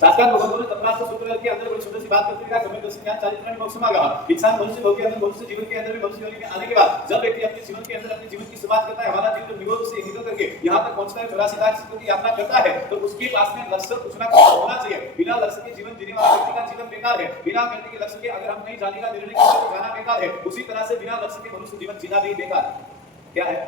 शास्त्रार्थ भगवान ने तत्वार्थ सूत्र के अंदर बड़ी छोटी सी बात करते हैं, समय दर्शन ज्ञान चारित्र मोक्ष मार्ग। इंसान मनुष्य भोग के अंदर मनुष्य जीवन के अंदर भी मनुष्य जीवन के आने के बाद जब व्यक्ति अपने जीवन के अंदर अपने जीवन की शुरुआत करता है, हमारा जीवन निरोध से निकल करके यहाँ तक पहुंचता है, 84 लाख की यात्रा करता है, तो उसके पास में लक्ष्य कुछ ना कुछ होना चाहिए। बिना लक्ष्य के जीवन जीने वाले व्यक्ति का जीवन बेकार है। बिना करने के लक्ष्य के अगर हम कहीं जाने का निर्णय करते तो जाना बेकार है। उसी तरह से बिना लक्ष्य के मनुष्य जीवन जीना भी बेकार है। क्या है?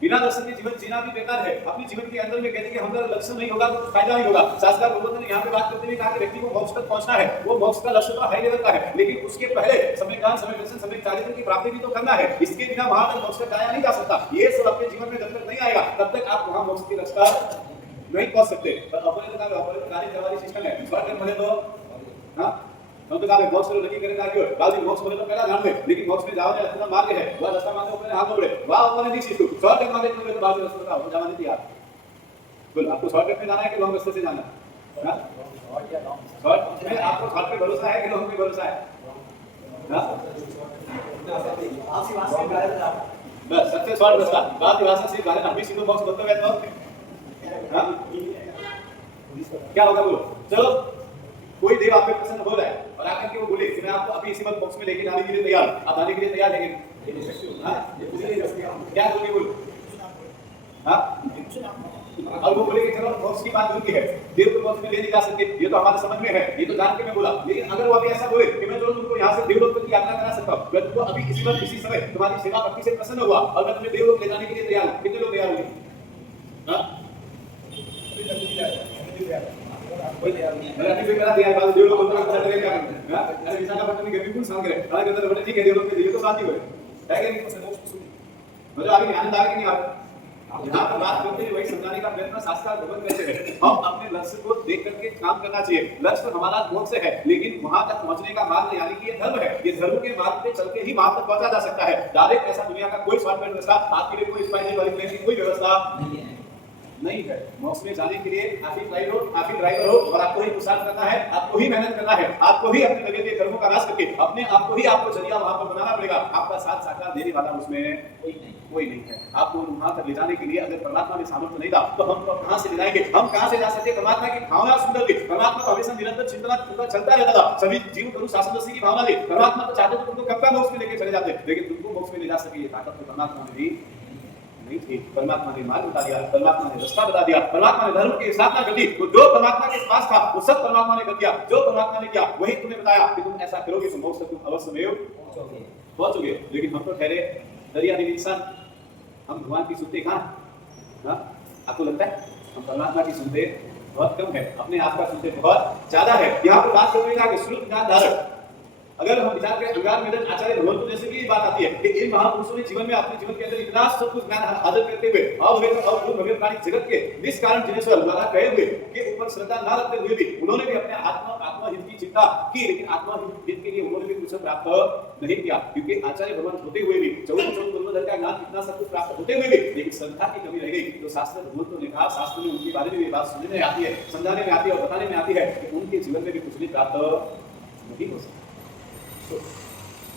बिना लक्ष्य के जीवन जीना भी बेकार है। अपने जीवन के अंदर में कहते हैं कि हमारा लक्ष्य नहीं होगा तो फायदा नहीं होगा। शास्त्र भगवत ने यहाँ पे बात करते हुए कहा कि व्यक्ति को मोक्ष तक पहुंचना है, वो मोक्ष का लक्ष्य तो हाई लेवल का है, लेकिन उसके पहले समय ज्ञान, समय दर्शन, समय चारित्र की प्राप्ति भी तो करना है। इसके बिना वहां तक मोक्ष तक जाया नहीं जा सकता। ये सब अपने जीवन में जब तक नहीं आएगा तब तक आप वहां मोक्ष की रक्षा नहीं पहुंच सकते। अपने कार्य करवानी सिस्टम है। स्वर्ग में तो हां हम तो कहा मोक्ष लगी करे कार्य बाजी मोक्ष बोले तो पहला ध्यान में, लेकिन मोक्ष में जाओ ने रास्ता मार्ग है, वह रास्ता मार्ग ऊपर हाथ जोड़े वाह ऊपर नहीं सीखो शॉर्टकट मार्ग में तो बाजी रास्ता बताओ जावा नहीं यार। बोल आपको शॉर्टकट में जाना है कि लॉन्ग रास्ते से जाना है? हां शॉर्ट में आपको शॉर्ट पे भरोसा है कि लॉन्ग पे भरोसा है? हां आपसी वास्ते गायब बस सबसे शॉर्ट रास्ता बात भाषा से गाने अभी सीधो बॉक्स बोलते हुए तो हां क्या होगा बोलो। चलो कोई देव आप पे प्रसन्न हो रहा है और आकर के वो बोले कि मैं आपको अभी इसी वक्त बॉक्स में लेके जाने के लिए तैयार, आप आने के लिए तैयार हैं? हां क्या बोले बोलो। हां और वो बोले कि चलो बॉक्स की बात होती है, देव को बॉक्स में ले नहीं जा सकते, ये तो हमारे समझ में है, ये तो जान के मैं बोला। लेकिन अगर वो अभी ऐसा बोले कि मैं चलो तुमको यहाँ से देवलोक की यात्रा करा सकता हूँ, मैं तुमको अभी इसी वक्त इसी समय तुम्हारी सेवा भक्ति से प्रसन्न हुआ और मैं तुम्हें देवलोक ले जाने के लिए तैयार हूँ, कितने लोग तैयार होंगे? कोई तैयार नहीं है। अरे मेरा तैयार बात देवलोक बोलते हैं चल क्या करना है? अरे विशाखापट्टनम की गर्मी कौन सांग रहे? अरे कहते हैं ठीक है देवलोक के लिए तो शांति होए है कि नहीं? मतलब आगे आनंद आ कि नहीं आ रहा? यहाँ पर बात करते हैं वही समझाने का प्रयत्न शास्त्र भगवत कहते हैं। हम अपने लक्ष्य को देख करके काम करना चाहिए। लक्ष्य तो हमारा मोक्ष है, लेकिन वहां तक पहुंचने का मार्ग यानी कि ये धर्म है, ये धर्म के मार्ग पे चल के ही वहां तक पहुंचा जा सकता है। डायरेक्ट ऐसा दुनिया का कोई शॉर्टकट रास्ता आपके लिए कोई स्पाइस वाली प्लेन की कोई व्यवस्था नहीं है। मोक्ष में जाने के लिए आप ही ड्राइवर हो और आपको ही पुरुषार्थ करना है, आपको ही मेहनत करना है, आपको ही अपने लगे हुए कर्मों का नाश करके अपने आप को ही आपको जरिया वहां पर बनाना पड़ेगा। आपका साथ साकार देने वाला उसमें कोई नहीं है। आपको वहां तक ले जाने के लिए अगर परमात्मा में सामर्थ्य नहीं था तो हम तो कहां से ले जाएंगे? हम कहां से जा सकते? परमात्मा की भावना सुंदर थी, परमात्मा को हमेशा निरंतर चिंतन चलता रहता था। सभी जीव गुरु शासन की भावना थी। परमात्मा तो चाहते थे तुमको कब का मोक्ष में लेके चले जाते, लेकिन तुमको मोक्ष में ले जा सके ये ताकत तो परमात्मा में भी नहीं थी। परमात्मा ने मार्ग बता दिया, परमात्मा ने रास्ता बता दिया, परमात्मा ने धर्म की स्थापना कर दी। तो जो परमात्मा के पास था वो सब परमात्मा ने कर दिया। जो परमात्मा ने किया वही तुम्हें बताया कि तुम ऐसा करोगे तो मोक्ष तुम अवश्य में पहुंचोगे। लेकिन हम तो ठहरे दरिया दिल इंसान, हम भगवान की सुनते कहां? हां आपको लगता है हम परमात्मा की सुनते बहुत कम है, अपने आप का सुनते बहुत ज्यादा है। यहाँ पर बात करने का कि श्रुत ज्ञान धारक अगर हम विचार करें अंगार मेदन आचार्य भगवंत जैसे की बात आती है कि इन महापुरुषों ने जीवन में अपने जीवन के अंदर इतना सब कुछ ज्ञान हासिल करते हुए भगवान प्राणी जगत के निष्कारण जिनेश्वर द्वारा कहे हुए कि ऊपर श्रद्धा न रखते हुए भी उन्होंने भी अपने आत्महित की चिंता की, लेकिन आत्महित के लिए उन्होंने भी कुछ प्राप्त नहीं किया। क्योंकि आचार्य भगवान होते हुए भी 14 का ज्ञान इतना सब कुछ प्राप्त होते हुए भी लेकिन श्रद्धा की कमी रह गई। तो शास्त्र भगवंतों ने कहा, शास्त्र में उनके बारे में भी बात सुनने में आती है, समझाने में आती है और बताने में आती है कि उनके जीवन में भी कुछ भी प्राप्त नहीं हो सकता।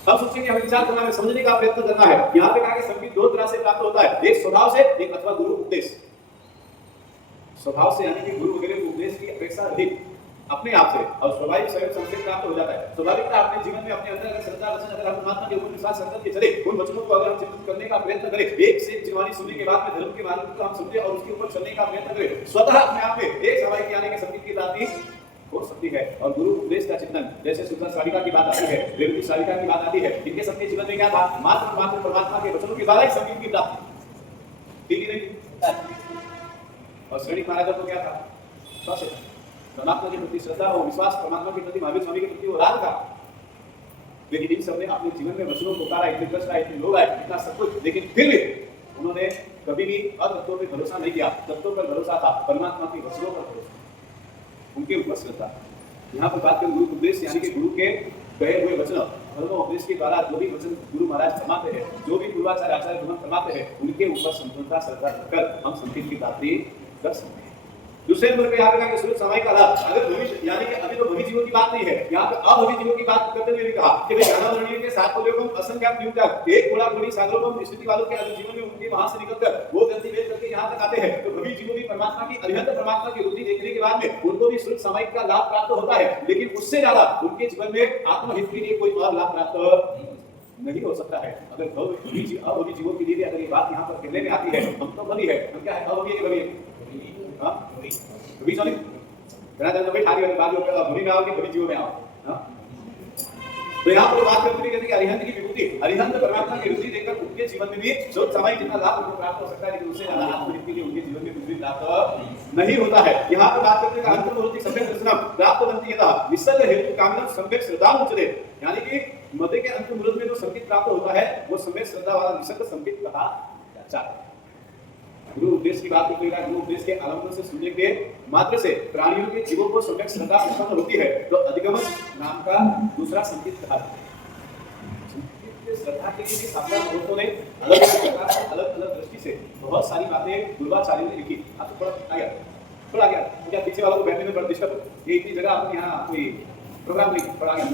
हम सोचें कि हमें विचार करना है, समझने का प्रयत्न करना है। यहाँ पे कहा कि संगीत दो तरह से प्राप्त होता है, एक स्वभाव से, एक अथवा गुरु उपदेश। स्वभाव से यानी कि गुरु वगैरह के उपदेश की अपेक्षा अधिक अपने आप से और स्वाभाविक स्वयं संस्कृत प्राप्त हो जाता है। स्वाभाविकता अपने जीवन में अपने अंदर अगर श्रद्धा वचन अगर हम परमात्मा के ऊपर विश्वास करके चले, उन वचनों को अगर हम चिंतन करने का प्रयत्न करें, एक से जीवानी सुनने के बाद में धर्म के मार्ग को हम समझे और उसके ऊपर चलने का प्रयत्न करें, स्वतः अपने आप में एक स्वाभाविक यानी कि संगीत की प्राप्ति हो सकती है। और गुरु उपदेश का चिंतन, जैसे सुंदर सारिका की बात आती है, रेवती सारिका की बात आती है, इनके सबके जीवन में क्या था? मात्र परमात्मा के वचनों के द्वारा ही संगीत की प्राप्ति। ठीक है नहीं? और श्रेणी महाराज को क्या था? परमात्मा के प्रति श्रद्धा और विश्वास, परमात्मा के प्रति महावीर स्वामी के प्रति वो राग था। लेकिन इन सबने अपने जीवन में वचनों को उतारा, इतने कष्ट आए, इतने लोग आए, इतना सब कुछ, लेकिन फिर भी उन्होंने कभी भी अतत्वों पर भरोसा नहीं किया। तत्वों पर भरोसा था, परमात्मा के वचनों पर भरोसा, उनके ऊपर श्रद्धा। यहाँ पर बात करें गुरु उपदेश यानी कि गुरु के कहे हुए वचन, धर्म उपदेश के द्वारा जो भी वचन गुरु महाराज फरमाते हैं, जो भी पूर्वाचार्य आचार्य भगवान फरमाते हैं, उनके ऊपर संपूर्णता श्रद्धा रखकर हम संगीत की प्राप्ति कर सकते हैं। दूसरे नंबर पे यहाँ पे कहा कि सूर्य समय का लाभ, अगर भविष्य यानी कि अभी तो भविष्य जीवों की बात नहीं है, यहाँ पे अभविष्य जीवों की बात करते हुए भी कहा कि भाई ज्ञानावरणीय के साथ लोगों असंख्यात नियुक्त एक घोड़ा घोड़ी सागरों को स्थिति वालों के जीवन में उनके वहां से निकलकर वो गति वेद करके यहाँ तक आते हैं। तो भविष्य जीवों भी परमात्मा की अरिहंत परमात्मा की रुचि देखने के बाद में उनको भी सुख सामयिक का लाभ प्राप्त होता है, लेकिन उससे ज्यादा उनके जीवन में आत्महित के लिए कोई और लाभ प्राप्त नहीं हो सकता है। अगर अभोगी जीवों के लिए भी अगर ये बात यहाँ पर कहने में आती है, हम तो बनी है, हम क्या है, अभोगी है, कभी सॉरी बिना जानते भाई थारी वाली बात जो भूमि में आओगे कभी जीवों में आओ। तो यहाँ पर बात करते हैं कि अरिहंत की विभूति, अरिहंत परमात्मा की रुचि देखकर उनके जीवन में भी जो समय जितना लाभ उनको प्राप्त हो सकता है, लेकिन उससे ज्यादा आत्महित के लिए उनके जीवन में कुछ भी प्राप्त नहीं होता है। यहाँ पर बात करते हैं अंतर्मुहूर्ति सम्यक दर्शनम प्राप्त बनती है निसर्ग हेतु कामनम सम्यक श्रद्धा उच्यते, यानी कि मध्य के अंत मुहूर्त में जो संकेत प्राप्त होता है वो सम्यक श्रद्धा वाला निसर्ग संकेत कहा जाता है। गुरु उपदेश की बात करेगा, गुरु उपदेश के आलंबन से सुनने के मात्र से प्राणियों के जीवों को सम्यक श्रद्धा उत्पन्न होती है, तो अधिगम नाम का दूसरा संकेत कहा जाता है। श्रद्धा के लिए साक्षात भगवतों ने अलग अलग दृष्टि से बहुत सारी बातें गुरुवाचार्य ने लिखी। आपको थोड़ा आ गया क्या पीछे वाला को बैठने में बड़ा डिस्टर्ब हो, ये इतनी जगह आपने यहाँ कोई प्रोग्राम नहीं पढ़ा गया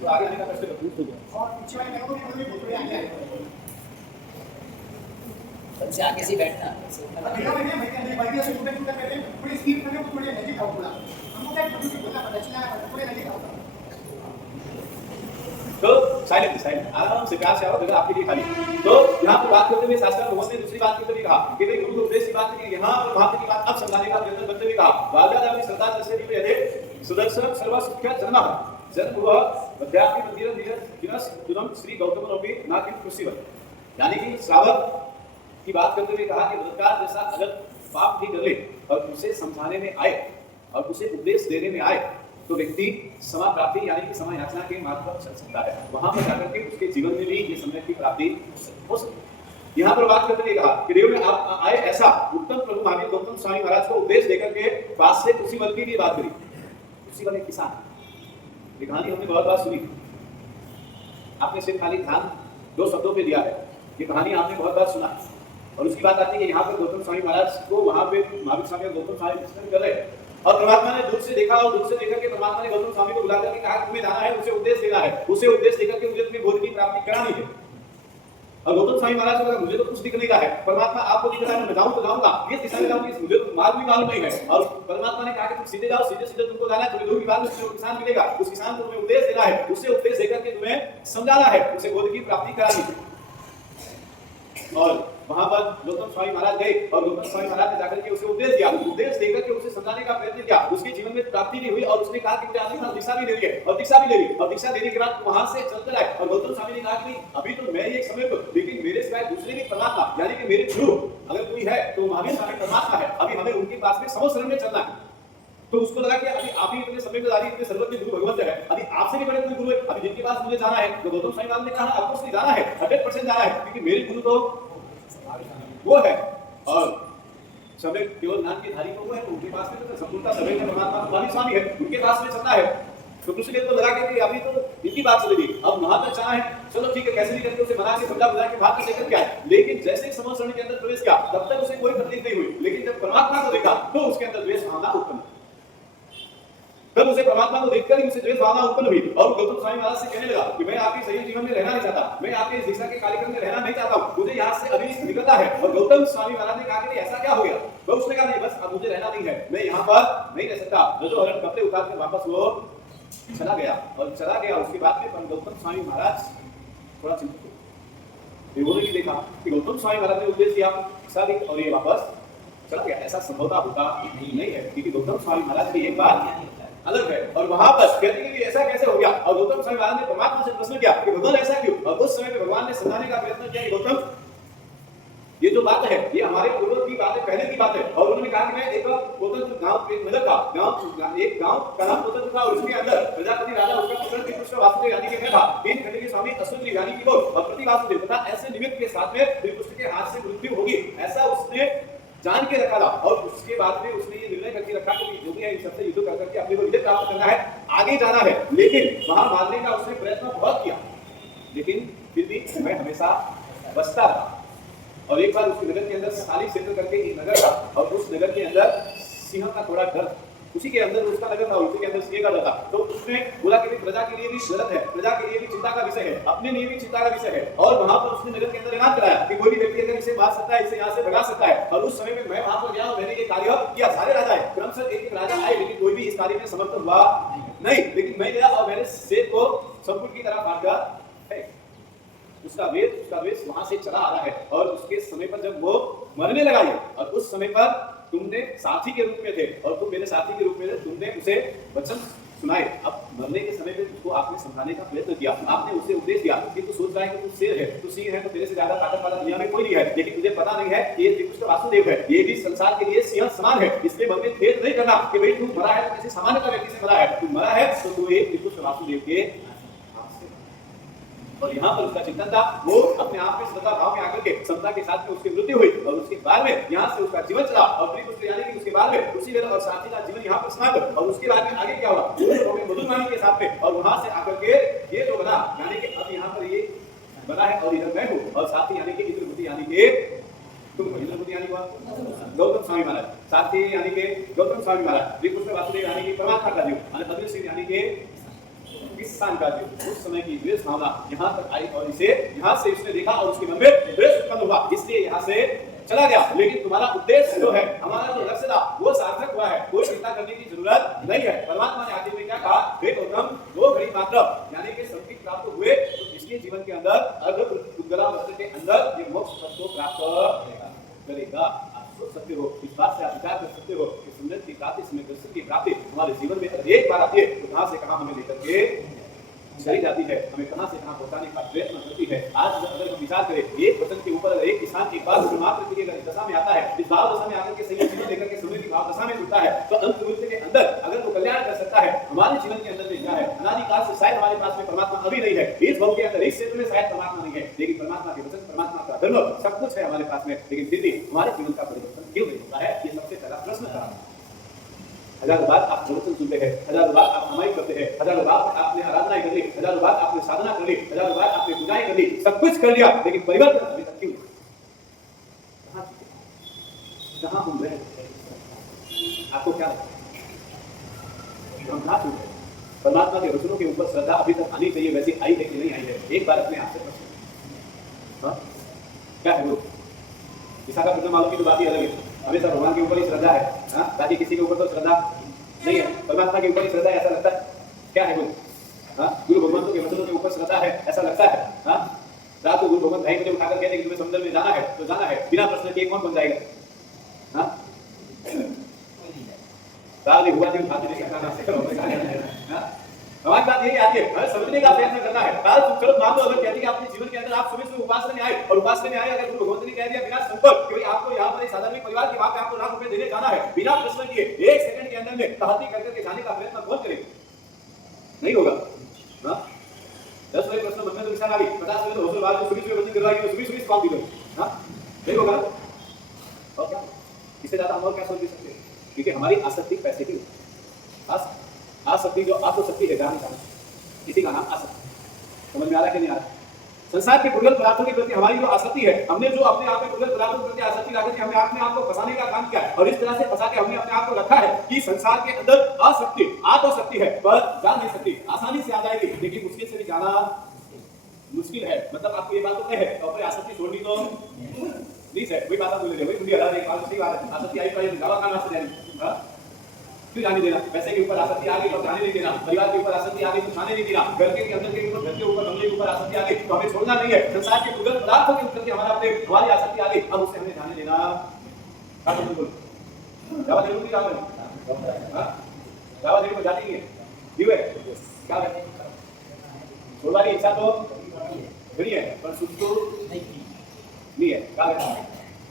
तो आगे आने का कष्ट और पीछे वाले मेरे को भी बोल रहे हैं से आगे से बैठना देखा मैंने भाई भाई से टूटे टूटे पहले पूरी स्कीम करके कुछ थोड़ी नजीक आओ पूरा हमको क्या कुछ बोलना पता चला पूरे नजीक आओ। तो साइलेंट आराम से प्यार से आओ, जगह आपके लिए खाली। तो यहाँ पर बात करते हुए शास्त्र भगवान ने दूसरी बात करते हुए कहा कि भाई गुरु उपदेश की बात की, यहाँ पर महत्व की बात अब समझाने का प्रयत्न करते हुए कहा बालराज अपनी श्रद्धा जैसे भी थे सुदर्शन सर्व सुख्या जन्म जन्म हुआ मध्यात्म मंदिर नीरज जिनस तुरम श्री गौतम नोपी ना कि खुशी बन, यानी कि श्रावक की बात करते हुए कहा कि बलात्कार जैसा अगर पाप भी कर ले और उसे समझाने में आए और उसे उपदेश देने में आए तो व्यक्ति समा प्राप्ति यानी कि समय याचना के मार्ग पर चल सकता है, वहां पर जाकर के उसके जीवन में भी ये समय की प्राप्ति हो सकती है। यहाँ पर बात करते हुए कहा कि देव में आप आए ऐसा उत्तम प्रभु महावीर गौतम स्वामी महाराज को उपदेश देकर के पास से उसी बल की बात करी। उसी बल एक किसान, ये कहानी हमने बहुत बार सुनी, आपने सिर्फ खाली ध्यान दो शब्दों पे दिया है, ये कहानी आपने बहुत बार सुना। और उसकी बात आती है कि यहाँ पर गौतम स्वामी महाराज को वहां पे महावीर स्वामी और गौतम स्वामी दर्शन कर रहे और परमात्मा ने दूर से देखा और दूर से देखकर के परमात्मा ने गौतम स्वामी को बुलाकर के कहा तुम्हें जाना है, उसे उपदेश देना है, उसे उपदेश देकर के मुझे तुम्हें बोध की प्राप्ति करानी है। और गौतम स्वामी महाराज को कहा मुझे तो कुछ दिख नहीं रहा है, परमात्मा आपको दिख रहा है, मैं जाऊं तो जाऊंगा, किस दिशा में जाऊंगी मुझे तो मार्ग भी मालूम नहीं है। और परमात्मा ने कहा कि तुम सीधे जाओ, सीधे सीधे तुमको जाना है, तुम्हें दो विभाग में किसान मिलेगा, उस किसान को तुम्हें उपदेश देना है, उसे उपदेश देकर के तुम्हें समझाना है, उसे बोध की प्राप्ति करानी है। और वहां पर गौतम स्वामी महाराज गए और गौतम स्वामी महाराज ने जाकर के उसे उपदेश दिया, उपदेश देकर के उसे समझाने का प्रयत्न किया, उसके जीवन में प्राप्ति भी हुई और उसने कहा कि मुझे आगे दिशा भी ले रही है और दिशा भी ले ली और दिशा लेने के बाद वहां से चलकर आए और गौतम स्वामी ने कहा कि अभी तो मैं एक समय पर, लेकिन मेरे सिवाय दूसरे भी परमात्मा यानी कि मेरे गुरु अगर कोई है तो महावीर स्वामी परमात्मा है, अभी हमें उनके पास में समस्त में चलना है। तो उसको लगा कि अभी आप ही इतने समझदारी इतने सर्वज्ञ गुरु भगवंत है, अभी आपसे भी बड़े कोई गुरु है, अभी जिनके पास मुझे जाना है। तो गौतम स्वामी महाराज ने कहा आपको उसने जाना है, 100% जाना है, क्योंकि मेरे गुरु तो वो है और सभी केवल ज्ञान के धारी तो वो है, तो उनके पास में तो संपूर्णता सभी में परमात्मा महावीर स्वामी है, उनके पास में चलना है। तो कृष्ण को लगा कि अभी तो इनकी बात चलेगी, अब वहां तक जाना है, चलो ठीक है, कैसे भी करके उसे बना के समझा बुझा के बात लेकर के आए। लेकिन जैसे ही समझ के अंदर प्रवेश किया तब तक उसे कोई तकलीफ नहीं हुई, लेकिन जब परमात्मा को देखा तो उसके अंदर द्वेष भावना उत्पन्न, तब उसे परमात्मा को देखकर ही उसे द्वेष भावना उत्पन्न हुई और गौतम स्वामी महाराज से कहने लगा कि मैं आपके सही जीवन में रहना नहीं चाहता, मैं आपके इस दीक्षा के कार्यक्रम में रहना नहीं चाहता हूं, मुझे यहाँ से अभी निकलना है। और गौतम स्वामी महाराज ने कहा कि ऐसा क्या हो गया? तो उसने कहा नहीं, बस अब मुझे रहना नहीं है, मैं यहाँ पर नहीं रह सकता। जो हरण कपड़े उतार कर वापस वो चला गया और चला गया। उसके बाद में गौतम स्वामी महाराज थोड़ा चिंतित हुए, ने देखा कि गौतम स्वामी महाराज ने उपदेश दिया और ये वापस चला गया। ऐसा संभवता होता नहीं है, क्योंकि गौतम स्वामी महाराज की एक बात अलग है। और वहां पर कहते हैं कि ऐसा कैसे हो गया? और गौतम स्वामी महाराज ने परमात्मा से प्रश्न किया कि भगवान ऐसा क्यों? और उस समय में भगवान ने समझाने का प्रयत्न किया कि गौतम ये जो बात है ये हमारे पूर्वज की बात है, पहले की बात है। और उन्होंने कहा कि मैं एक पोतन गांव एक नगर का एक गांव का नाम पोतन था और उसके अंदर प्रजापति राजा उसका पुत्र श्रीकृष्ण वासुदेव यानी कि मैं था, तीन खंड के स्वामी अश्विनी यानी कि वो और प्रति वासुदेव तथा ऐसे निमित्त के साथ में श्रीकृष्ण के हाथ से मृत्यु होगी, ऐसा उसने जान के रखा था। और उसके बाद में उसने ये निर्णय करके रखा कि जो भी है इन सबसे युद्ध करके अपने को विजय प्राप्त करना है, आगे जाना है। लेकिन वहां मारने का उसने प्रयत्न बहुत किया, लेकिन फिर भी मैं हमेशा बचता रहा। और एक बार उसके नगर के अंदर साली क्षेत्र करके एक नगर था और उस नगर के अंदर सिंह का थोड़ा डर उसी के अंदर उसका नगर था, उसी के अंदर सीए का था। तो उसने बोला कि प्रजा के लिए भी गलत है, प्रजा के लिए भी चिंता का विषय है, अपने लिए भी चिंता का विषय है। और वहां पर उसने नगर के अंदर ऐलान कराया कि कोई भी व्यक्ति अगर इसे मार सकता है, इसे यहाँ से भगा सकता है। और उस समय में मैं वहां पर गया और मैंने ये कार्य किया। सारे राजा आए, क्रमशः एक राजा आए, लेकिन कोई भी इस कार्य में समर्थ हुआ नहीं। लेकिन मैं गया और मैंने शेर को संपुट की तरह काट दिया। उसका वेश वहां से चला आ रहा है। और उसके समय पर जब वो मरने लगा ये, और उस समय पर तुमने साथी के रूप में थे और तुम मेरे साथी के रूप में थे, तुमने उसे वचन सुनाए। अब मरने के समय पे उसको आपने समझाने का प्रयत्न किया, आपने उसे उपदेश दिया कि तू सोच रहा है कि तू शेर है, तू सिंह है, तो तेरे से ज्यादा ताकत वाला दुनिया में कोई नहीं है। लेकिन तुझे पता नहीं है कि ये श्रीकृष्ण वासुदेव है, ये भी संसार के लिए सिंह समान है। इसलिए मन में भेद नहीं करना कि भाई तू मरा है तो किसी सामान्य व्यक्ति से मरा है, तू मरा है तो तू एक श्रीकृष्ण वासुदेव के। और यहाँ पर उसका चिंतन था, वो अपने आप में श्रद्धा भाव में आकर के समता के साथ में उसकी मृत्यु हुई। और उसके बाद में यहाँ से उसका जीवन चला। और फिर यानी कि उसके बाद में उसी वेला और साथी का जीवन यहाँ पर समाप्त। और उसके बाद में आगे क्या हुआ, मधुरवाणी के साथ में, और वहां से आकर के ये जो बना, यानी कि अब यहाँ पर ये बना है और इधर मैं हूँ। और साथी यानी कि इंद्रभूति, यानी कि तुम इंद्रभूति यानी गौतम स्वामी महाराज, साथी यानी कि गौतम स्वामी महाराज, श्रीकृष्ण वासुदेव यानी कि परमात्मा का जीव, अद्वैत सिंह यानी कि किसान का जीव। उस समय की द्वेष भावना यहाँ तक आई और इसे यहाँ से उसने देखा और उसके मन में द्वेष उत्पन्न हुआ, इसलिए यहाँ से चला गया। लेकिन तुम्हारा उद्देश्य जो है, हमारा जो लक्ष्य था, वो सार्थक हुआ है, कोई चिंता करने की जरूरत नहीं है। परमात्मा ने आखिर में क्या कहा, हे गौतम, वो घड़ी मात्र यानी कि संगति प्राप्त हुए तो इसके जीवन के अंदर अर्ध के अंदर ये मोक्ष पद को प्राप्त करेगा। सकते हो, इस बात से आप विचार कर सकते हो कि सुंदर की प्राप्ति, समय दर्शन की प्राप्ति हमारे जीवन में एक बार आती है तो कहां से कहां हमें लेकर के चली जाती है, हमें कहां से कहां पहुंचाने का प्रयत्न करती है। आज अगर हम विचार करें, एक वचन के ऊपर एक किसान एक बार मात्र के लिए अगर दशा में आता है, इस भाव दशा में आकर के सही जीवन लेकर के समय की भाव दशा में जुड़ता है, तो अंत मूल्य के अंदर अगर वो कल्याण कर सकता है, हमारे जीवन के अंदर में क्या है, अनादिकाल से शायद हमारे पास में परमात्मा अभी नहीं है, इस भव के अंदर इस क्षेत्र में शायद परमात्मा नहीं है, लेकिन परमात्मा के वचन, परमात्मा का धर्म सब कुछ है हमारे पास में, लेकिन फिर भी हमारे जीवन का परिवर्तन क्यों नहीं होता है, ये सबसे पहला प्रश्न था। हजारों बार आप प्रवचन सुनते हैं, हजारों बार आप कमाई करते हैं, हजारों बार आपने आराधनाएं कर ली, हजारों बार आपने साधना कर ली, हजारों बार आपने पूजाएं कर ली, सब कुछ कर लिया, लेकिन परिवर्तन अभी तक क्यों? कहां हम रहे? आपको क्या लगता है? हम कहां चूक गए? परमात्मा के वचनों के ऊपर श्रद्धा अभी तक आनी चाहिए, वैसी आई है कि नहीं आई है? एक बार अपने आप से प्रश्न, क्या है वो? विशाखापट्टनम वालों की तो बात ही अलग है, हमेशा भगवान के ऊपर ही श्रद्धा है, बाकी किसी के ऊपर तो श्रद्धा नहीं है, परमात्मा के ऊपर ही श्रद्धा है ऐसा लगता है। क्या है वो? गुरु भगवंतों के वचनों के ऊपर श्रद्धा है ऐसा लगता है। रात को गुरु भगवंत भाई मुझे उठाकर कहते कि तुम्हें समुद्र में जाना है तो जाना है, बिना प्रश्न के कौन बन जाएगा? हुआ नहीं उठाते नहीं, हमारी बात यही आती है, हमें समझने का प्रयत्न करना है। काल चलो मान लो अगर कहती है अपने जीवन के अंदर आप सुबह उपासना में आए और उपासना में आए, अगर गुरु भगवंत ने कह दिया बिना संपर्क कि भाई आपको यहाँ पर एक साधारण परिवार के वहां पे आपको लाख रुपए देने जाना है, बिना प्रश्न किए एक सेकंड के अंदर में तहती करके जाने का प्रयत्न कौन करेगा? नहीं होगा। 10 बजे प्रश्न मन में तो विचार आ गई, 50 बजे तो हौसला बात सुबह सुबह बंद करवाएगी, सुबह कॉल दी नहीं होगा। और क्या इससे ज्यादा हम और क्या सोच सकते हैं? क्योंकि हमारी आसक्ति पैसे की आसक्ति जो आत्मशक्ति है, इसी का नाम आसक्ति। समझ में आ रहा है कि नहीं आ रहा? संसार के दुर्लभ पदार्थों के प्रति हमारी जो आसक्ति है, हमने जो अपने आप में दुर्लभ पदार्थों के प्रति आसक्ति रखी है, हमने अपने आप को फंसाने का काम किया है और इस तरह से फंसा के हमने अपने आप को रखा है कि संसार के अंदर आसक्ति आत्मशक्ति है पर जा नहीं सकती, आसानी से आ जाएगी लेकिन मुश्किल से भी जाना मुश्किल है। मतलब आपको ये बात तो है तो अपनी आसक्ति छोड़नी तो नहीं है, वही बात बोल रहे भाई मुझे हरा एक आसक्ति आई पाई दवा खाना से जानी क्यों जाने देना? पैसे के ऊपर आसक्ति आ गई तो जाने नहीं देना, परिवार के ऊपर आसक्ति आ गई तो जाने नहीं देना, घर के अंदर के ऊपर, घर के ऊपर, बंगले के ऊपर आसक्ति आ गई तो हमें छोड़ना नहीं है। संसार के दुर्लभ पदार्थों के ऊपर हमारी आसक्ति आ गई, अब उससे हमें जाने देना। दवा जरूर की दवा देने को जाती है क्यों है? क्या है? छोड़ने की इच्छा तो बड़ी है पर सुख तो नहीं है। क्या है?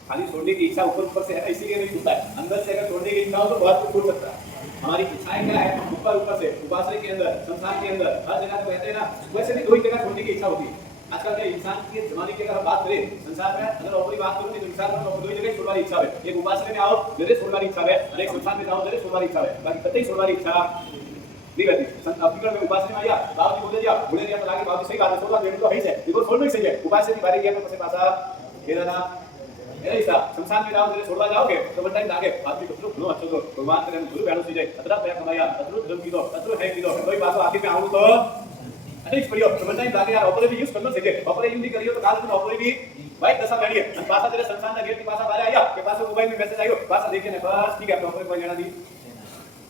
खाली छोड़ने की इच्छा ऊपर से है इसीलिए नहीं छूटता है, अंदर से अगर छोड़ने की इच्छा हो तो बहुत कुछ छूट सकता है। हमारी इच्छाएं क्या है? ऊपर से उपासना के अंदर, संसार के अंदर, हर जगह तो कहते हैं ना, वैसे भी दो ही जगह छोड़ने की इच्छा होती है। आजकल के इंसान के जमाने की अगर हम बात करें, संसार में अगर अपनी बात करूं तो इंसान में दो ही जगह छोड़ने की इच्छा है, एक उपासना में आओ जरे छोड़ने की इच्छा है और एक संसार में जाओ जरे छोड़ने की इच्छा है, बाकी कतई छोड़ने की इच्छा नहीं रहती। अफ्रीका में उपासना में आया, बाबू बोले दिया तो लागे बाबू सही बात है, छोड़ना देने तो है ही है, देखो छोड़ना ही सही है। उपासना की बारी किया तो कैसे पासा घेरा ना तेरे हिसाब संसार में जाओ तेरे छोड़वा जाओगे तो वन टाइम आगे आदमी को गुरु अच्छो तो भगवान करे गुरु बहनों से जाए अतरा पैसा कमाया अतरो धर्म की दो अतरो है की दो कोई बात आखिर में आऊं तो अरे पढ़ियो तो वन टाइम आगे यार ऑपरे भी यूज करना सीखे ऑपरे यूज नहीं करियो तो काल में ऑपरे भी भाई दशा बैठिए पासा तेरे संसार ना गेट की पासा बाहर आया के पास मोबाइल में मैसेज आयो पासा देखिए ना बस ठीक है ऑपरे कोई लेना नहीं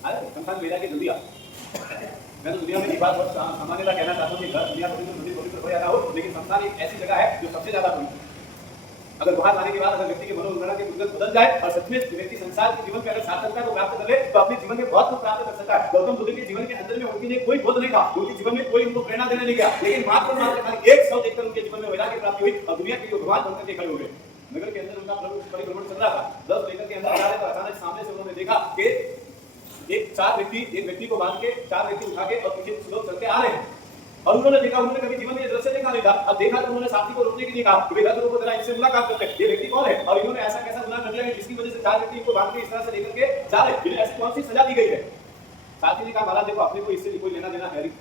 अरे संसार भेजा के जल्दी आ मैं तो दुनिया में एक बात बहुत सामान्यता कहना चाहता हूं कि घर दुनिया थोड़ी हो जाता हो लेकिन संसार एक ऐसी जगह है जो सबसे ज्यादा पूरी अगर वहां जाने के बाद अगर व्यक्ति के मनोविज्ञान के गुणगत बदल जाए और सच में व्यक्ति संसार के जीवन के अगर सार्थकता को प्राप्त कर ले तो अपने जीवन में बहुत कुछ प्राप्त कर सकता है। गौतम बुद्ध के जीवन के अंदर में उनके लिए कोई बोध नहीं था, उनके जीवन में कोई उनको प्रेरणा देने नहीं गया, लेकिन मात्र खाली एक शब्द देखकर उनके जीवन में वैराग्य प्राप्ति हुई और दुनिया के लिए भगवान बनकर के खड़े हो गए। नगर के अंदर उनका परिभ्रमण चल रहा था, 10 लेकर के अंदर आ रहे तो अचानक सामने से उन्होंने देखा कि एक व्यक्ति को बांध के 4 व्यक्ति उठा के और पीछे कुछ लोग चलते आ रहे हैं और उन्होंने देखा, उन्होंने कभी जीवन में ये दृश्य देखा नहीं था। अब देखा तो उन्होंने साथी को रोकने के लिए कहा कि बेटा तुम जरा इनसे मुलाकात करते हैं, ये व्यक्ति कौन है और इन्होंने ऐसा कैसा गुनाह कर दिया कि जिसकी वजह से 4 व्यक्ति को बांध के इस तरह से लेकर के जा रहे, इन्हें ऐसी कौन सी सजा दी गई है। साथी ने कहा महाराज देखो अपने को इससे कोई लेना देना है नहीं,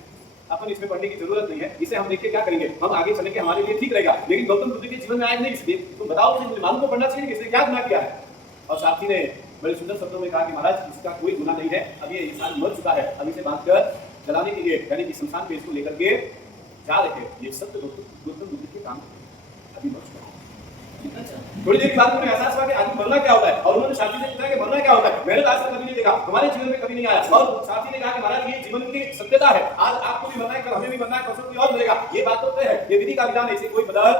अपन इसमें पढ़ने की जरूरत नहीं है, इसे हम देख के क्या करेंगे, हम आगे चले के हमारे लिए ठीक रहेगा, लेकिन गौतम बुद्ध के जीवन में आया नहीं इसलिए तुम बताओ मुझे मालूम को पढ़ना चाहिए कि इसने क्या गुनाह किया है। और साथी ने बड़े सुंदर शब्दों में कहा कि महाराज इसका कोई गुनाह नहीं है, अब ये इंसान मर चुका है, अब इसे बांधकर जलाने के लिए यानी कि शमशान पे इसको लेकर के जा रहे थे। ये सत्य गौतम बुद्ध के काम अभी मर चुका है। थोड़ी देर बाद उन्हें एहसास हुआ कि आदमी मरना क्या होता है और उन्होंने साथी से पूछा कि मरना क्या होता है, मैंने आज तक कभी नहीं देखा, हमारे जीवन में कभी नहीं आया। और साथी ने कहा कि महाराज ये जीवन की सत्यता है, आज आपको भी मरना है, कल हमें भी मरना है, परसों कोई और मरेगा, ये बात तो तय है, ये विधि का विधान है, इसे कोई बदल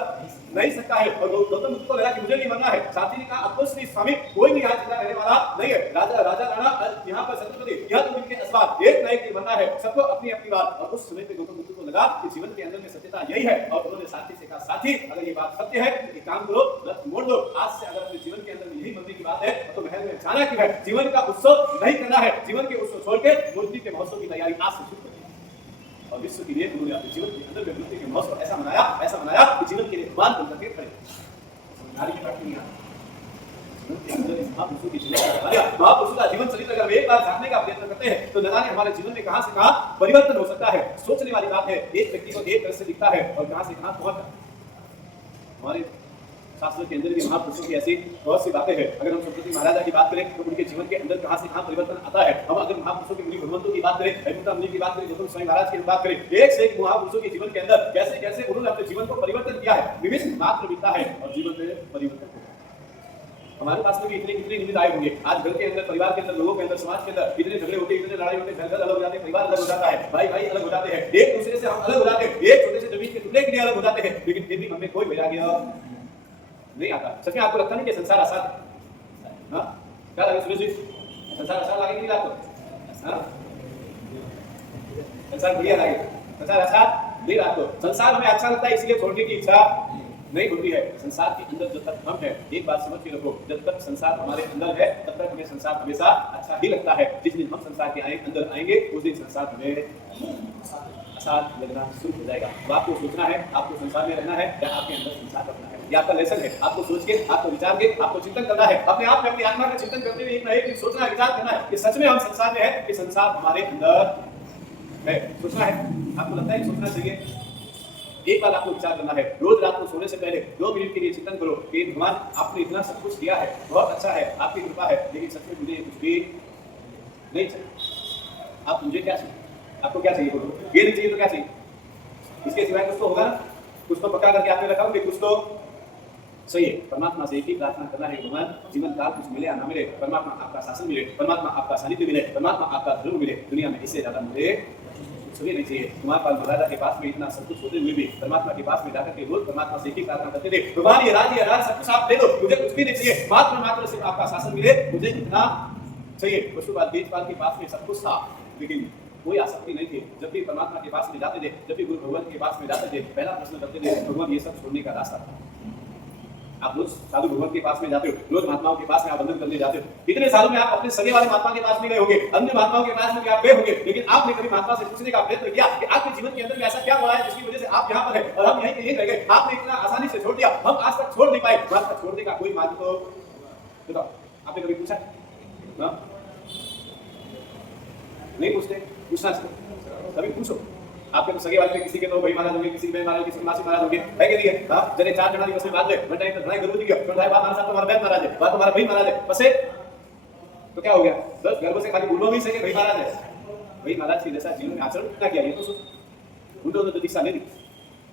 नहीं सकता है। और गौतम बुद्ध को लगा कि मुझे नहीं मरना है। साथी ने कहा अफकोर्स नहीं स्वामी, कोई भी यहाँ जिंदा रहने वाला नहीं है, राजा राणा यहाँ पर छत्रपति यह तो इनके असवार एक न एक मरना है, सबको अपनी अपनी बात। और उस समय पे गौतम बुद्ध को लगा कि जीवन के अंदर में सत्यता यही है और उन्होंने साथी से कहा साथी अगर ये बात सत्य है तो एक काम करो रथ मोड़ दो, आज से अगर अपने जीवन के अंदर में यही मरने की बात है तो महल में जाना क्यों है, जीवन का उत्सव नहीं करना है, जीवन के उत्सव छोड़ के मूर्ति के महोत्सव की तैयारी आज से शुरू करिए। और विश्व के लिए उन्होंने अपने जीवन के अंदर में मूर्ति के महोत्सव ऐसा मनाया कि जीवन के लिए भगवान बनकर के खड़े। नारी की बात नहीं है, महापुरुषों का जीवन चरित्र अगर एक बार जानने का प्रयत्न करते हैं तो न जाने हमारे जीवन में कहां से कहां परिवर्तन हो सकता है। सोचने वाली बात है, एक व्यक्ति को एक तरह से दिखता है और कहां से कहां पहुंचता है। हमारे शास्त्रों के अंदर भी महापुरुषों की ऐसी बहुत सी बातें हैं। अगर हम सरस्वती महाराजा की बात करें तो उनके जीवन के अंदर कहां से कहां परिवर्तन आता है। हम अगर महापुरुषों के मुनि भगवंतों की बात करें, हैमुता मुनि की बात करें, गौतम स्वामी महाराज की बात करें, एक से एक महापुरुषों के जीवन के अंदर कैसे कैसे उन्होंने अपने जीवन को परिवर्तन किया है। निमित्त मात्र बीता है और जीवन में परिवर्तन होता है। हमारे पास में भी इतने कितने निमित्त आए होंगे। आज घर के अंदर, परिवार के अंदर, लोगों के अंदर, समाज के अंदर इतने झगड़े होते हैं, इतने लड़ाई होते हैं, घर अलग हो जाते हैं, परिवार अलग हो जाता है, भाई भाई अलग हो जाते हैं, एक दूसरे से हम अलग हो जाते हैं, एक छोटे से जमीन के टुकड़े के लिए अलग हो जाते हैं, लेकिन फिर भी हमें कोई वैराग्य नहीं आता। सच में आपको लगता नहीं कि संसार आसान है? हाँ क्या लगे सुरेश जी, संसार आसान लगे कि नहीं आपको? हाँ संसार बढ़िया लगे, संसार आसान नहीं आपको? संसार हमें अच्छा लगता है इसलिए छोड़ने की इच्छा नहीं होती है। संसार के अंदर जब तक हम हैं, एक बात समझ के रखो, जब तक संसार हमारे अंदर है तब तक हमें संसार हमेशा अच्छा ही लगता है। जिस दिन हम संसार के अंदर आएंगे उस दिन संसार हमें आसान लगना शुरू हो जाएगा। तो आपको सोचना है, आपको संसार में रहना है या आपके अंदर संसार रखना है, ये आपका लेसन है। आपको सोच के, आपको विचार के, आपको चिंतन करना है, अपने आप में अपनी आत्मा का चिंतन करते हुए एक न एक सोचना है, विचार करना है कि सच में हम संसार में है कि संसार हमारे अंदर है। सोचना है, आपको लगता है सोचना चाहिए। एक बार आपको विचार करना है, रोज रात को सोने से पहले 2 मिनट के लिए चिंतन करो कि भगवान आपने इतना सब कुछ किया है, बहुत अच्छा है, आपकी कृपा है, लेकिन सच में मुझे कुछ भी नहीं चाहिए। आप मुझे क्या चाहिए, आपको क्या चाहिए बोलो, ये नहीं चाहिए तो क्या चाहिए, इसके सिवाय कुछ तो होगा ना, कुछ तो पक्का करके आपने रखा होगा, कुछ तो सही है। परमात्मा से एक ही प्रार्थना करना है, भगवान जीवन काल कुछ मिले या ना मिले, परमात्मा आपका शासन मिले, परमात्मा आपका सानिध्य मिले, परमात्मा आपका धर्म मिले, दुनिया में इससे ज्यादा मुझे भी नहीं चाहिए। तुम्हारे पास महाराजा के पास में इतना सब कुछ होते हुए भी परमात्मा के पास में जाकर के रोज परमात्मा से ही प्रार्थना करते थे, भगवान ये राज्य सब कुछ आप दे दो, मुझे कुछ भी नहीं चाहिए, मात्र सिर्फ आपका शासन मिले, मुझे इतना चाहिए। उसके बाद तेजपाल के पास में सब कुछ था लेकिन कोई आसक्ति नहीं थी। जब भी परमात्मा के पास में जाते थे, जब भी गुरु भगवान के पास में जाते थे, पहला प्रश्न करते थे भगवान ये सब छोड़ने का रास्ता था। आप रोज साधु भगवान के पास में जाते हो, रोज महात्माओं के पास में आप वंदन करने जाते हो। इतने सालों में आप अपने सगे वाले महात्मा के पास में गए होंगे, अन्य महात्माओं के पास में आप गए होंगे, लेकिन आपने कभी महात्मा से पूछने का प्रयत्न किया कि आपके जीवन के अंदर में ऐसा क्या हुआ है जिसकी वजह से आप यहाँ पर हैं और हम यहीं के यहीं रह गए। आपने इतना आसानी से छोड़ दिया, हम आज तक छोड़ नहीं पाए। महात्मा छोड़ने का कोई मार्ग तो बताओ, आपने कभी पूछा? नहीं पूछते, पूछना चाहिए, कभी पूछो। आपके तो सगे वाले में किसी के तो भाई महाराज होंगे, किसी के महाराज, किसी के मासी महाराज होंगे, है कि नहीं है? हां जने 4 जणा की बस में बात ले बट टाइम तो गुरु जी के तो भाई बात हमारे साथ तुम्हारा बहन महाराज है, बात तुम्हारा भाई महाराज है, बस तो क्या हो गया? बस गर्भ से खाली बोलना भी सके भाई महाराज है, भाई महाराज के जैसा जीवन में आचरण क्या किया? ये तो सोचो। उन्होंने तो दीक्षा ले ली,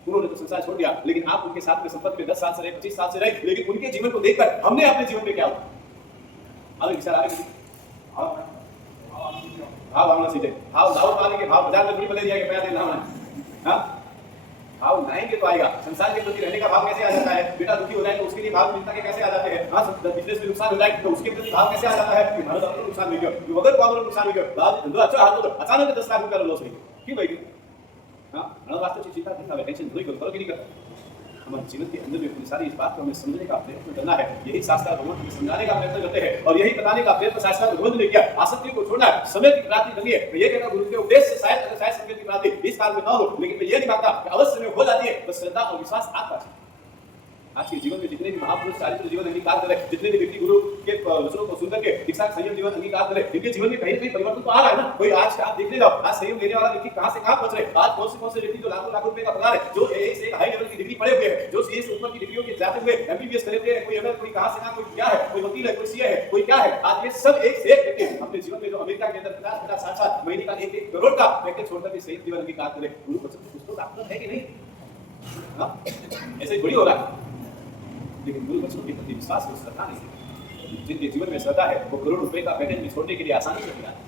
उन्होंने तो संसार छोड़ दिया, लेकिन आप उनके साथ में संपर्क में 10 साल से रहे, 25 साल से रहे, लेकिन उनके जीवन को देखकर हमने अपने जीवन में क्या हुआ? विचार आ रहे भाव भावना सीधे भाव दाऊद वाले के भाव बाजार में थोड़ी बदल दिया कि पैसा देना है। हाँ भाव लाएंगे तो आएगा। संसार के प्रति रहने का भाव कैसे आ जाता है? बेटा दुखी हो जाए तो उसके लिए भाव चिंता के कैसे आ जाते हैं? हाँ बिजनेस में नुकसान हो जाए तो उसके प्रति भाव कैसे आ जाता है कि हमारा तो अपना नुकसान हो गया, अगर को नुकसान हो गया, भाव अच्छा हाथ तो अचानक 10 लाख रुपया लॉस हो गया, क्यों भाई? हाँ वास्तव चिंता करता है, टेंशन थोड़ी करो कि नहीं करता। हमारे जीवन के अंदर में अपनी सारी इस बात को हमें समझने का प्रयत्न करना है, यही शास्त्र भगवान हमें समझाने का प्रयत्न करते हैं और यही बताने का प्रयत्न शास्त्र भगवान ने किया। आसक्ति को छोड़ना है, समय की प्राप्ति करनी है। मैं ये कहता गुरु के उपदेश से शायद समय की प्राप्ति इस काल में न हो, लेकिन मैं ये नहीं मानता कि अवश्य में हो जाती है, बस श्रद्धा और विश्वास आता है। आज के जीवन में जितने भी महापुरुष चारित्र जीवन अंगीकार करे, जितने भी व्यक्ति गुरु के वचनों को सुनकर के दीक्षा संयम जीवन अंगीकार करे, इनके जीवन में कहीं ना कहीं परिवर्तन तो आ रहा है ना। कोई आज आप देखने जाओ, आज संयम लेने वाला व्यक्ति कहां से कहां पहुंच रहे हैं। आज कौन से व्यक्ति जो लाखों रुपए का पगार है, जो एक से एक हाई लेवल की डिग्री पढ़े हुए हैं, जो सीए से ऊपर की डिग्रियों के जाते हुए एमबीबीएस करे हुए हैं, कोई अगर कोई कहां से कहां, कोई क्या है, कोई वकील है, कोई सीए है, कोई क्या है। आज ये सब एक से एक व्यक्ति अपने जीवन में जो अमेरिका के अंदर 50-50, 60-60 महीने का 1-1 करोड़ का पैकेज छोड़कर के संयम जीवन अंगीकार करे, गुरु वचन कुछ तो ताकत है कि नहीं? हां ऐसे ही थोड़ी हो रहा है। लेकिन गुरु वचनों के प्रति विश्वास और श्रद्धा नहीं है। जिनके जीवन में श्रद्धा है वो करोड़ रुपए का पैकेज भी छोड़ने के लिए आसानी से तैयार है।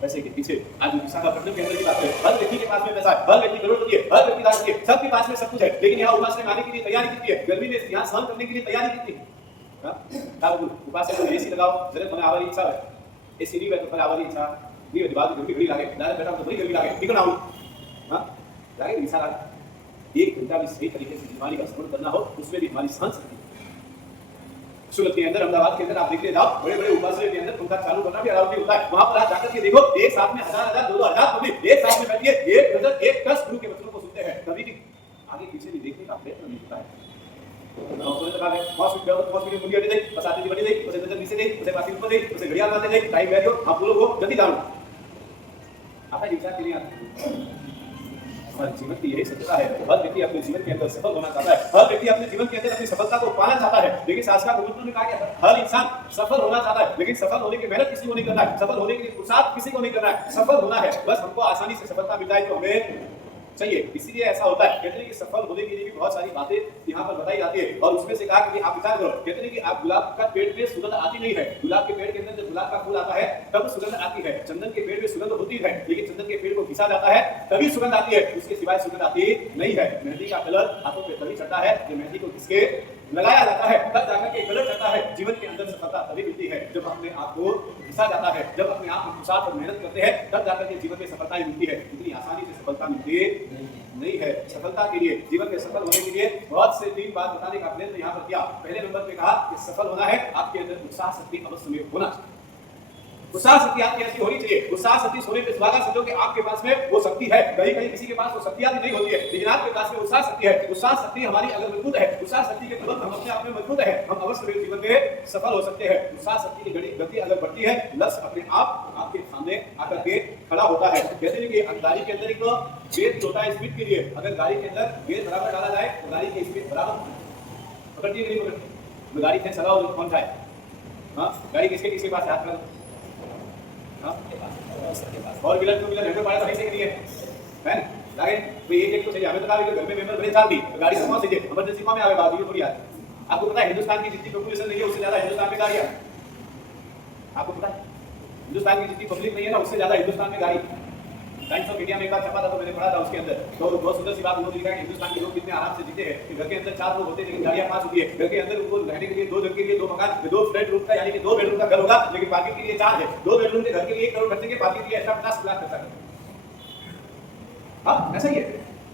पैसे के पीछे आज विशाखापट्टनम के अंदर की बात है, हर व्यक्ति के पास में पैसा है, हर व्यक्ति करोड़पति है, हर व्यक्ति दास है, सबके पास में सब कुछ है, लेकिन यहाँ उपासना में आने के लिए तैयारी कितनी है? गर्मी में यहाँ स्नान करने के लिए तैयारी कितनी है? उपासना में एसी लगाओ, जरा मन आवारी इच्छा है, एसी नहीं है तो फिर आवारी इच्छा नहीं है, बाद में घड़ी लागे, दादा बेटा तो बड़ी गर्मी लागे, ठीक ना हो? हाँ लागे इच्छा लागे, 1 घंटा भी सही तरीके से बीमारी का स्मरण करना हो, उसमें भी हमारी सहन शक्ति। सूरत के अंदर, अहमदाबाद के अंदर आप देखते जाओ, बड़े-बड़े उपासनालय के अंदर पंखा चालू करना भी अलाउड नहीं होता है। वहां पर आप जाकर के देखो, एक साथ में 1000-1000, 2000 पब्लिक एक साथ में बैठी है, एक नजर एक टस गुरु के वचनों को सुनते हैं, कभी भी आगे पीछे भी देखने का प्रयत्न नहीं होता है। डॉक्टर ने कहा है हॉस्पिटल मुंडी हटे बस आते बढ़ी गई, उसे नजर नीचे गई, उसे पासी ऊपर गई, उसे घड़ियाल मारते गई, टाइम वैल्यू आप लोगों को जल्दी जानो आता है विचार के लिए हमारे जीवन की यही सत्यता है। हर व्यक्ति अपने जीवन के अंदर सफल होना चाहता है, हर व्यक्ति अपने जीवन के अंदर अपनी सफलता को पाना चाहता है, लेकिन शास्त्र का गुरु ने कहा क्या? हर इंसान सफल होना चाहता है, लेकिन सफल होने की मेहनत किसी को नहीं करना है, सफल होने के लिए पुरुषार्थ किसी को नहीं करना है। सफल होना है, बस हमको आसानी से सफलता मिल जाए तो हमें चाहिए। इसीलिए ऐसा होता है, कहते हैं कि सफल होने के लिए भी बहुत सारी बातें यहाँ पर बताई जाती है और उसमें से कहा कि आप विचार करो, कहते हैं कि आप गुलाब का पेड़ पे सुगंध आती नहीं है, गुलाब के पेड़ के अंदर जब गुलाब का फूल आता है तब सुगंध आती है, चंदन के पेड़ में सुगंध होती है, लेकिन चंदन के पेड़ को घिसा जाता है तभी सुगंध आती है, उसके सिवाय सुगंध आती नहीं है। मेहंदी का कलर हाथों पे तभी चढ़ता है जब मेहंदी को घिसके लगाया जाता है, तब जाकर के कलर चढ़ता है। जीवन के अंदर सफलता तभी मिलती है जब अपने आप को घिसा जाता है, जब अपने आप में पुरुषार्थ और मेहनत करते हैं, तब जाकर के जीवन में सफलता मिलती है। इतनी आसानी से सफलता मिलती नहीं है। सफलता के लिए, जीवन में सफल होने के लिए बहुत से 3 बात बताने का प्रयत्न यहाँ पर किया। पहले नंबर पे कहा कि सफल होना है, आपके अंदर उत्साह शक्ति अवश्य में होना चाहिए। उत्साह शक्ति आपकी ऐसी होनी चाहिए। उत्साह शक्ति होने पे स्वागत समझो कि आपके पास में वो शक्ति है। कहीं कहीं किसी के पास वो शक्ति आदि नहीं होती है, लेकिन आपके पास में उत्साह शक्ति है। उत्साह शक्ति हमारी अगर मजबूत है, उत्साह शक्ति के प्रबंध हम अपने आप में मजबूत है, हम अवश्य जीवन में सफल हो सकते हैं। उत्साह शक्ति की गति अगर बढ़ती है, लक्ष्य अपने आप आपके सामने आकर के खड़ा होता है। कहते हैं कि गाड़ी के अंदर एक गेज होता है स्पीड के लिए, अगर गाड़ी के अंदर गेज बराबर डाला जाए तो गाड़ी की स्पीड बराबर पकड़ती है नहीं पकड़ती? गाड़ी से चलाओ कौन सा है? हाँ गाड़ी किसके पास है? हाथ में और व्हीलर 2 व्हीलर हैंडल पाया तो ऐसे के लिए है ना लागे तो एक तो चाहिए। हमें तो कहा कि घर में मेंबर बड़े साल भी गाड़ी से कौन से इमरजेंसी में आवे बात ये थोड़ी आती। आपको पता है हिंदुस्तान की जितनी पॉपुलेशन नहीं है उससे ज्यादा हिंदुस्तान में गाड़ियां, आपको पता है हिंदुस्तान की जितनी पब्लिक नहीं है ना उससे ज्यादा हिंदुस्तान में गाड़ी। टाइम्स ऑफ इंडिया में एक बार छपा था तो मैंने पढ़ा था, उसके अंदर तो बहुत सुंदर सी बात उन्होंने लिखा कि हिंदुस्तान के लोग कितने आराम से जीते हैं कि घर के अंदर 4 लोग होते हैं लेकिन गाड़ियां 5 होती है। घर के अंदर उनको रहने के लिए 2 जन के लिए 2 मकान, 2 फ्लैट रूम का यानी कि 2 बेडरूम का घर होगा, लेकिन पार्किंग के लिए 4 है। 2 बेडरूम के घर के लिए 1 करोड़ खर्चेंगे, पार्किंग के लिए एक्स्ट्रा 50 लाख खर्चा करेंगे। हाँ ऐसा ही है।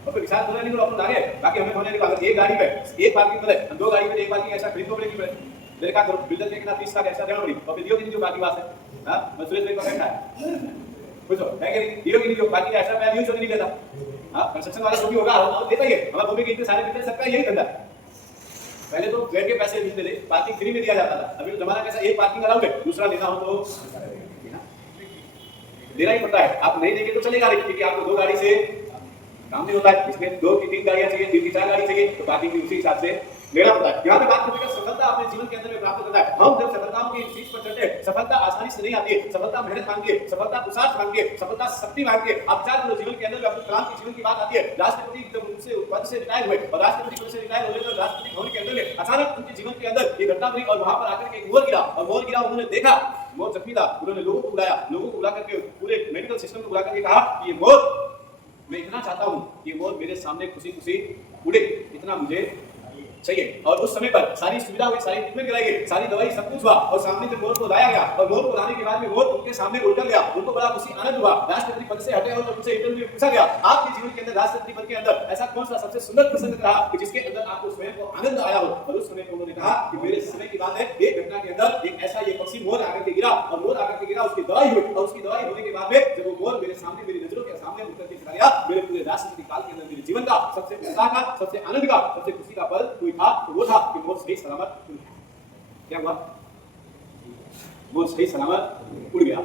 और फिर विशाल होने नहीं प्रॉब्लम आ रही है, बाकी हमें होने नहीं। अगर एक गाड़ी पे एक पार्किंग करे, 2 गाड़ी पे एक पार्किंग ऐसा खरीद को पड़ेगी। मेरे का करो बिल्डर के कितना 30 लाख ऐसा देना पड़ी और फिर दियो की जो बाकी बात है। हां मैं सुरेश भाई को बैठा है पूछो है कि दियो की जो बाकी ऐसा मैं यूज नहीं लेता। हां कंस्ट्रक्शन वाला जो भी होगा हम देता ही है, हमारा भूमि के इतने सारे बिल्डर सबका यही धंधा। पहले तो फ्लैट के पैसे नहीं देते, पार्किंग फ्री में दिया जाता था। अभी तो जमाना कैसा, एक पार्किंग अलाउड है, दूसरा लेना हो तो देना ही पड़ता है। आप नहीं देंगे तो चलेगा नहीं, क्योंकि आपको 2 गाड़ी से काम नहीं होता है। इसमें 2 की 3 गाड़ियां चाहिए, 3 की 4 गाड़ी चाहिए, तो बाकी की उसी हिसाब से लेना पड़ता है। यहाँ पे बात करेंगे सफलता अपने जीवन के अंदर में प्राप्त करना है। हम जब सफलताओं की चीज पर चढ़ते हैं, सफलता आसानी से नहीं आती है। सफलता मेहनत मांगती है, सफलता पुरुषार्थ मांगती है, सफलता शक्ति मांगती है। आप चार जीवन के अंदर अब्दुल कलाम के जीवन की बात आती है। राष्ट्रपति जब उनसे पद से रिटायर हुए और राष्ट्रपति पद से रिटायर होने पर राष्ट्रपति भवन के अंदर में अचानक उनके जीवन के अंदर ये घटना हुई और वहां पर आकर के एक मोर गिरा, और मोर गिरा उन्होंने देखा, मोर जख्मी था। उन्होंने लोगों को बुलाया, लोगों को बुला करके पूरे मेडिकल सिस्टम को बुला करके कहा कि ये मोर, मैं इतना चाहता हूं कि ये मोर मेरे सामने खुशी खुशी उड़े, इतना मुझे चाहिए। और उस समय पर सारी सुविधा हुई, सारी ट्रीटमेंट कराई गई, सारी दवाई सब कुछ हुआ, और सामने जब मोर को लाया गया और मोर को लाने के बाद में मोर उनके सामने उड़कर गया, उनको बड़ा खुशी आनंद हुआ। राष्ट्रपति पद से हटे और उनसे इंटरव्यू में पूछा गया, आपके जीवन के अंदर राष्ट्रपति पद के अंदर ऐसा कौन सा सबसे सुंदर प्रसंग रहा कि जिसके अंदर आपको स्वयं को आनंद आया हो? और उस समय को उन्होंने कहा कि मेरे समय की बात है, एक घटना के अंदर एक ऐसा ये पक्षी मोर आकर के गिरा, और मोर आकर के गिरा, उसकी दवाई हुई, और उसकी दवाई होने के बाद में जब वो मोर मेरे सामने, मेरी नजरों के सामने उड़कर के चला गया, मेरे पूरे राष्ट्रपति काल के अंदर मेरे जीवन का सबसे उत्साह का, सबसे आनंद का, सबसे खुशी का पल कोई था तो वो था कि मोर सही सलामत क्या हुआ, वो सही सलामत उड़ गया।